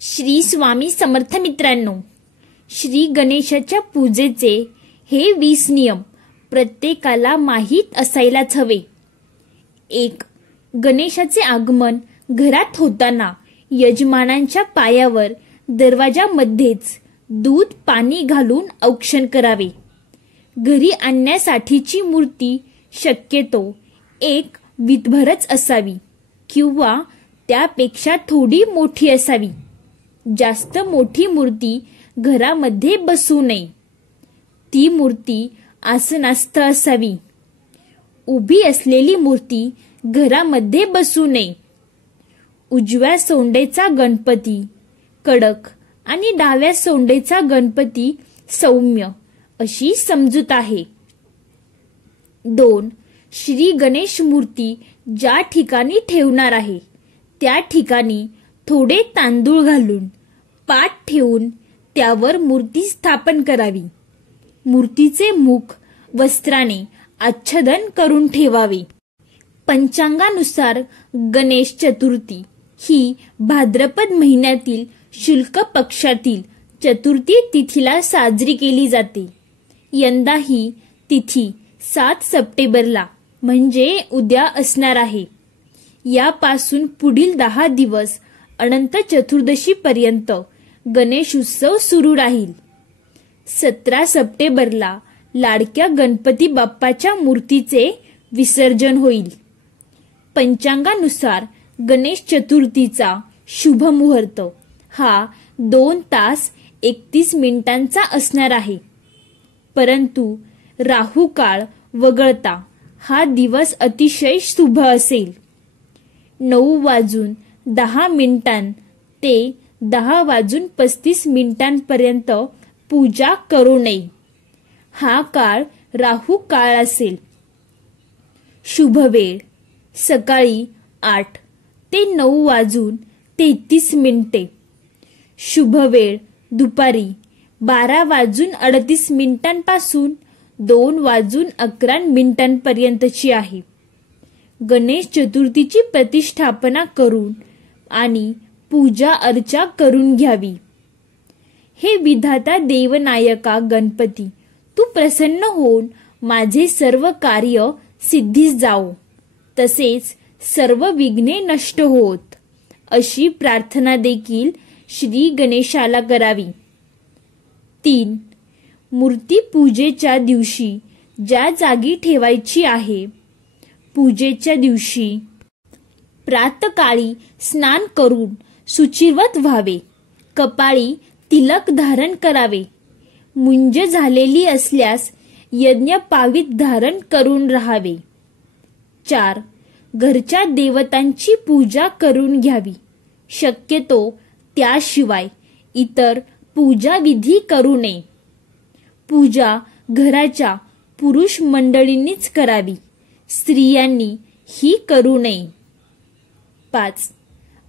श्री स्वामी समर्थ मित्रांनो, श्री गणेशाच्या पूजेचे हे 20 नियम प्रत्येकाला माहीत असायलाच हवे. 1. गणेशाचे आगमन घरात होताना यजमानांच्या पायावर दरवाजामध्येच दूध पाणी घालून औक्षण करावे. घरी आणण्यासाठीची मूर्ती शक्यतो 1 वीतभरच असावी किंवा त्यापेक्षा थोडी मोठी असावी. जास्त मोठी मूर्ती घरामध्ये बसू नये. ती मूर्ती आसनास्थ असावी. उभी असलेली मूर्ती घरामध्ये बसू नये. उजव्या सोंडेचा गणपती कडक आणि डाव्या सोंडेचा गणपती सौम्य अशी समजूत आहे. 2. श्री गणेश मूर्ती ज्या ठिकाणी ठेवणार आहे त्या ठिकाणी थोडे तांदूळ घालून पाट ठेवून त्यावर मूर्ती स्थापन करावी. मूर्तीचे मुख वस्त्राने आच्छादन करून ठेवावे. पंचांगानुसार गणेश चतुर्थी ही भाद्रपद महिन्यातील शुक्ल पक्षातील चतुर्थी तिथीला साजरी केली जाते. यंदा ही तिथी 7 सप्टेंबरला म्हणजे उद्या असणार आहे. यापासून पुढील 10 दिवस अनंत चतुर्दशी पर्यंत गणेश उत्सव सुरू राहील. 17 सप्टेंबरला लाडक्या गणपती बाप्पाच्या मूर्तीचे विसर्जन होईल. पंचांगानुसार गणेश चतुर्थीचा शुभ मुहूर्त हा 2 तास 31 मिनिटांचा असणार आहे. परंतु राहू काळ वगळता हा दिवस अतिशय शुभ असेल. 9:10 ते 10:35 पर्यंत पूजा करू नये. हा काळ राहू काळ असेल. शुभ वेळ सकाळी 8 ते 9:33. शुभ वेळ दुपारी 12:38 पासून 2:11 पर्यंतची आहे. गणेश चतुर्थीची प्रतिष्ठापना करून आणि पूजा अर्चा करून घ्यावी. हे विधाता देवनायका गणपती, तू प्रसन्न होऊन माझे सर्व कार्य सिद्धीस जाओ, तसेच सर्व विघ्ने नष्ट होत, अशी प्रार्थना देखील श्री गणेशाला करावी. 3. मूर्ती पूजेच्या दिवशी ज्या जागी ठेवायची आहे. पूजेच्या दिवशी प्रातःकाळी स्नान करून शुचिर्वत व्हावे. कपाळी तिलक धारण करावे. मुंज झालेली असल्यास यज्ञपावित धारण करून राहावे. 4. घरच्या देवतांची पूजा करून घ्यावी. शक्यतो त्याशिवाय इतर पूजा विधी करू नये. पूजा घराच्या पुरुष मंडळींनीच करावी. स्त्रियांनी ही करू नये. 5.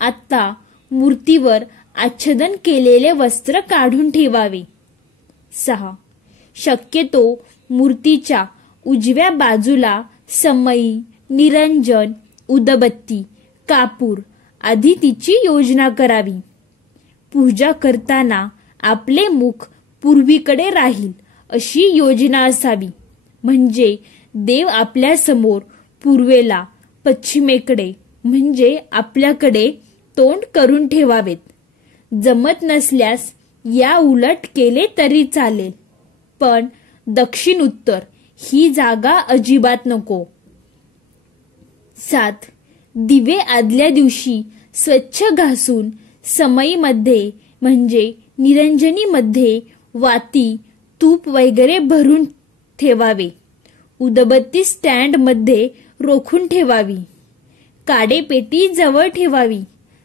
आता मूर्तीवर आच्छादन केलेले वस्त्र काढून ठेवावे. 6. शक्यतो मूर्तीच्या उजव्या बाजूला समई, निरंजन, उदबत्ती, कापूर आधी तिची योजना करावी. पूजा करताना आपले मुख पूर्वीकडे राहील अशी योजना असावी. म्हणजे देव आपल्या समोर पूर्वेला, पश्चिमेकडे म्हणजे आपल्याकडे तोंड करून ठेवावेत. जमत नसल्यास या उलट केले तरी चालेल, पण दक्षिण उत्तर ही जागा अजिबात नको. 7. दिवे आदल्या दिवशी स्वच्छ घासून समईमध्ये म्हणजे निरंजनीमध्ये वाती, तूप वगैरे भरून ठेवावे. उदबत्ती स्टँड मध्ये रोखून ठेवावी. काडेपेटी जवळ ठेवावी.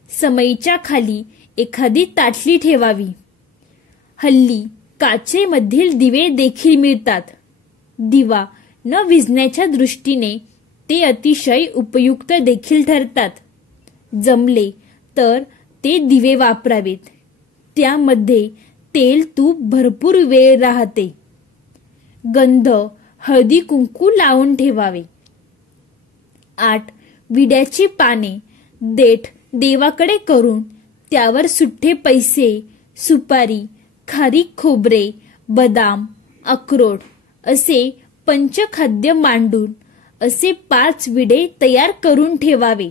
समईच्या खाली एखादी ताटली ठेवावी. हल्ली काचेमधील दिवे देखील मिळतात. दिवा न विझण्याच्या दृष्टीने ते अतिशय उपयुक्त देखील ठरतात. जमले तर ते दिवे वापरावेत. त्यामध्ये तेल तूप भरपूर वेळ राहते. गंध, हळदी कुंकू लावून ठेवावे. 8. विड्याची पाने देठ देवाकडे करून त्यावर सुट्टे पैसे, सुपारी, खारीक खोबरे, बदाम, अक्रोड असे पंचखाद्य मांडून असे 5 विडे तयार करून ठेवावे.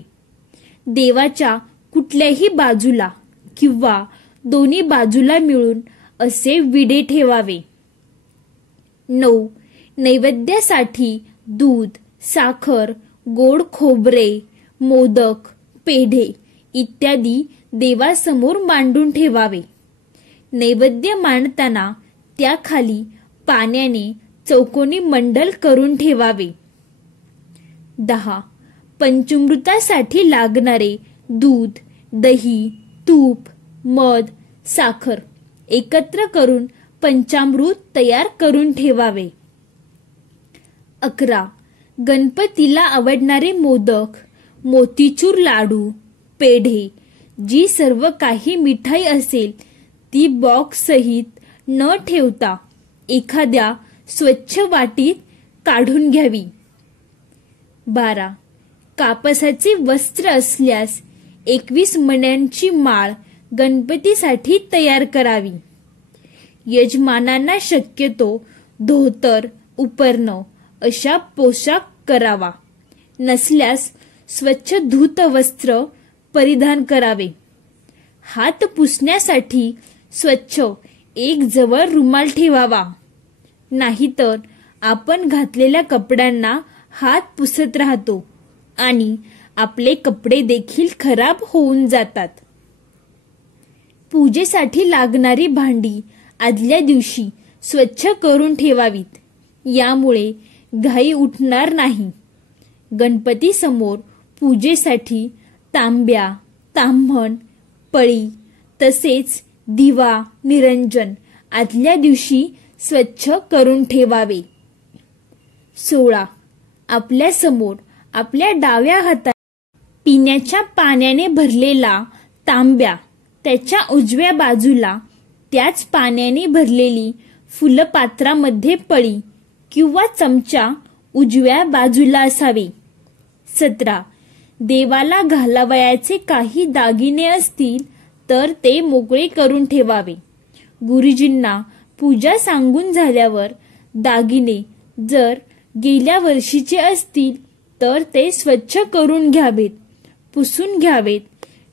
देवाच्या कुठल्याही बाजूला किंवा दोन्ही बाजूला मिळून असे विडे ठेवावे. 9. नैवेद्यासाठी दूध, साखर, गोड खोबरे, मोदक, पेढे इत्यादी देवासमोर मांडून ठेवावे. नैवेद्य मांडताना त्याखाली पाण्याने चौकोनी मंडल करून ठेवावे. 10. पंचामृतासाठी लागणारे दूध, दही, तूप, मध, साखर एकत्र करून पंचामृत तयार करून ठेवावे. 11. गणपतीला आवडणारे मोदक, मोतीचूर लाडू, पेढे जी सर्व काही मिठाई असेल ती बॉक्स सहित न ठेवता एखाद्या स्वच्छ वाटीत काढून घ्यावी. 12. कापसाचे वस्त्र असल्यास 21 मण्यांची माळ गणपतीसाठी तयार करावी. यजमानांना शक्यतो धोतर, उपरणं अशा पोशाख करावा. नसल्यास स्वच्छ धूत वस्त्र परिधान करावे. हात पुसण्यासाठी स्वच्छ एक जवळ रुमाल ठेवावा. नाहीतर आपण घातलेल्या कपड्यांना हात पुसत राहतो आणि आपले कपडे देखील खराब होऊन जातात. पूजेसाठी लागणारी भांडी आदल्या दिवशी स्वच्छ करून ठेवावीत. यामुळे घाई उठणार नाही. गणपती समोर पूजेसाठी तांब्या, ताम्हण, पळी तसेच दिवा, निरंजन आदल्या दिवशी स्वच्छ करून ठेवावे. 16. आपल्या समोर आपल्या डाव्या हातात पिण्याच्या पाण्याने भरलेला तांब्या, त्याच्या उजव्या बाजूला त्याच पाण्याने भरलेली फुलपात्रामध्ये पळी किंवा चमचा उजव्या बाजूला असावे. 17. देवाला घालावयाचे काही दागिने असतील तर ते मोकळे करून ठेवावे. गुरुजींना पूजा सांगून झाल्यावर दागिने जर गेल्या वर्षीचे असतील तर ते स्वच्छ करून घ्यावेत, पुसून घ्यावेत.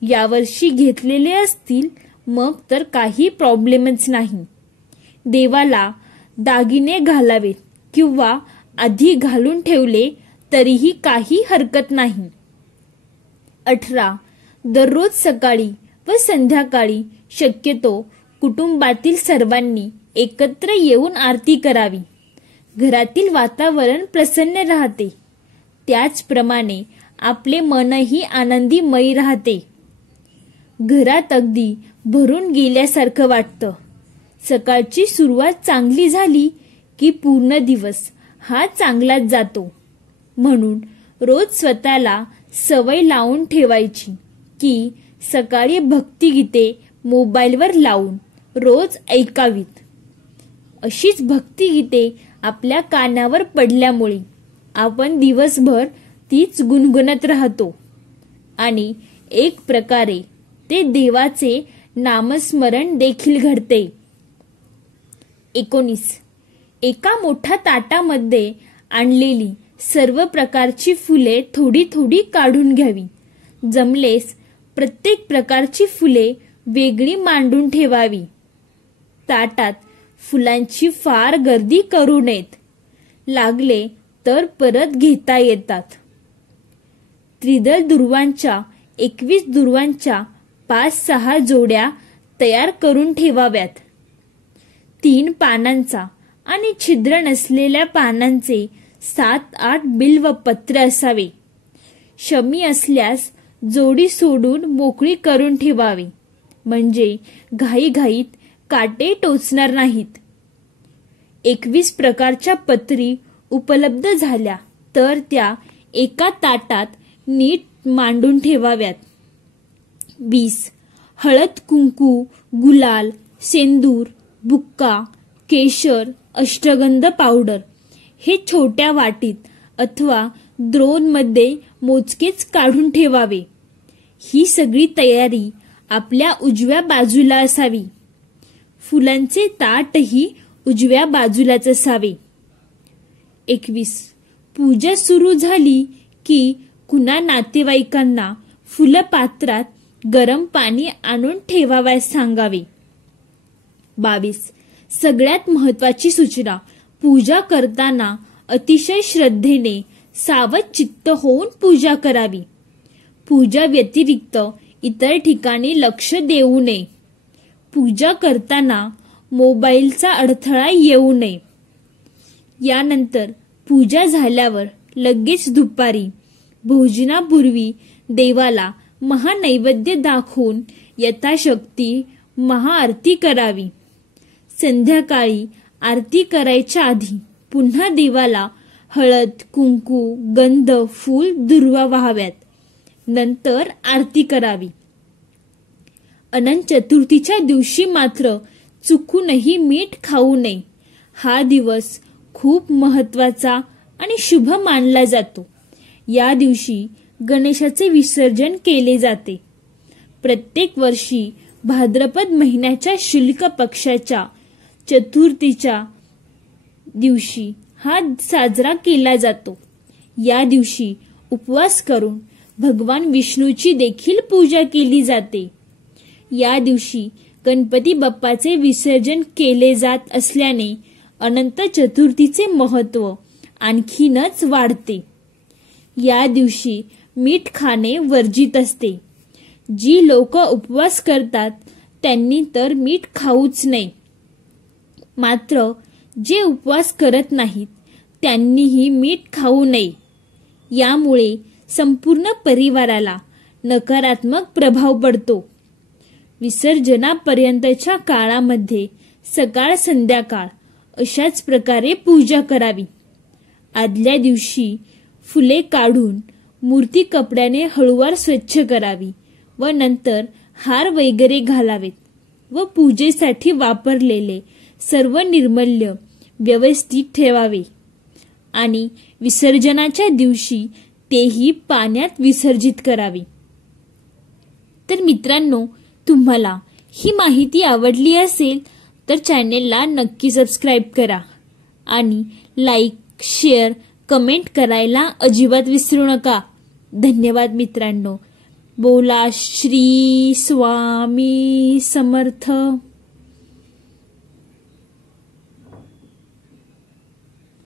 यावर्षी घेतलेले असतील मग तर काही प्रॉब्लेमच नाही. देवाला दागिने घालावेत किंवा आधी घालून ठेवले तरीही काही हरकत नाही. 18. दररोज सकाळी व संध्याकाळी शक्यतो कुटुंबातील सर्वांनी एकत्र येऊन आरती करावी. घरातील वातावरण प्रसन्न राहते. त्याचप्रमाणे आपले मनही आनंदीमय राहते. घरात अगदी भरून गेल्यासारखं वाटतं. सकाळची सुरुवात चांगली झाली की पूर्ण दिवस हा चांगलाच जातो. म्हणून रोज स्वतःला सवय लावून ठेवायची की सकाळी भक्तिगीते मोबाईलवर लावून रोज ऐकावीत. अशीच भक्तिगीते आपल्या कानावर पडल्यामुळे आपण दिवसभर तीच गुणगुणत राहतो आणि एक प्रकारे ते देवाचे नामस्मरण देखील घडते. 19. एका मोठ्या ताटामध्ये आणलेली सर्व प्रकारची फुले थोडी थोडी काढून घ्यावी. जमलेस प्रत्येक प्रकारची फुले वेगळी मांडून ठेवावी. ताटात फुलांची फार गर्दी करू नयेत. लागले तर परत घेता येतात. त्रिदल दुर्वांच्या 21 दुर्वांच्या 5-6 जोड्या तयार करून ठेवाव्यात. 3 पानांचा आणि छिद्र नसलेल्या पानांचे 7-8 बिल्वपत्र असावे. शमी असल्यास जोडी सोडून मोकळी करून ठेवावी. म्हणजे घाईघाईत काटे टोचणार नाहीत. 21 प्रकारच्या पत्री उपलब्ध झाल्या तर त्या एका ताटात नीट मांडून ठेवाव्यात. 20. हळद, कुंकू, गुलाल, सेंदूर, बुक्का, केशर, अष्टगंध पावडर हे छोट्या वाटीत अथवा द्रोणमध्ये मोजकेच काढून ठेवावे. ही सगळी तयारी आपल्या उजव्या बाजूला असावी. फुलांचे ताटही उजव्या बाजूलाच असावे. 21. पूजा सुरू झाली की कुणा नातेवाईकांना फुलपात्रात गरम पाणी आणून ठेवावयास सांगावे. 22. सगळ्यात महत्वाची सूचना, पूजा करताना अतिशय श्रद्धेने सावध चित्त होऊन पूजा करावी. पूजा व्यतिरिक्त इतर ठिकाणी लक्ष देऊ नये. पूजा करताना मोबाईलचा अडथळा येऊ नये. यानंतर पूजा झाल्यावर लगेच दुपारी भोजनापूर्वी देवाला महानैवेद्य दाखवून यथाशक्ती महाआरती करावी. संध्याकाळी आरती करायच्या आधी पुन्हा देवाला हळद, कुंकू, गंध, फूल, दुर्वा वाहाव्यात. नंतर आरती करावी. अनंत चतुर्थीच्या दिवशी मात्र चुकूनही मीठ खाऊ नये. हा दिवस खूप महत्वाचा आणि शुभ मानला जातो. या दिवशी गणेशाचे विसर्जन केले जाते. प्रत्येक वर्षी भाद्रपद महिन्याच्या शुक्ल पक्षाच्या चतुर्थीच्या दिवशी हा साजरा केला जातो. या दिवशी उपवास करून भगवान विष्णूची देखील पूजा केली जाते. या दिवशी गणपती बाप्पाचे विसर्जन केले जात असल्याने अनंत चतुर्थीचे महत्त्व आणखीनच वाढते. या दिवशी मीठ खाणे वर्जित असते. जी लोक उपवास करतात त्यांनी तर मीठ खाऊच नये. मात्र जे उपवास करत नाहीत त्यांनीही मीठ खाऊ नये. यामुळे संपूर्ण परिवाराला नकारात्मक प्रभाव पडतो. विसर्जनापर्यंतच्या काळामध्ये सकाळ संध्याकाळ अशाच प्रकारे पूजा करावी. आदल्या दिवशी फुले काढून मूर्ती कपड्याने हळूवार स्वच्छ करावी व नंतर हार वगैरे घालावेत व पूजेसाठी वापरलेले सर्व निर्मल्य व्यवस्थित ठेवावे आणि विसर्जनाच्या दिवशी तेही पाण्यात विसर्जित करावे. तर मित्रांनो, तुम्हाला ही माहिती आवडली असेल तर चॅनेलला नक्की सबस्क्राईब करा आणि लाईक, शेअर, कमेंट करायला अजिबात विसरू नका. धन्यवाद मित्रांनो. बोला श्री स्वामी समर्थ.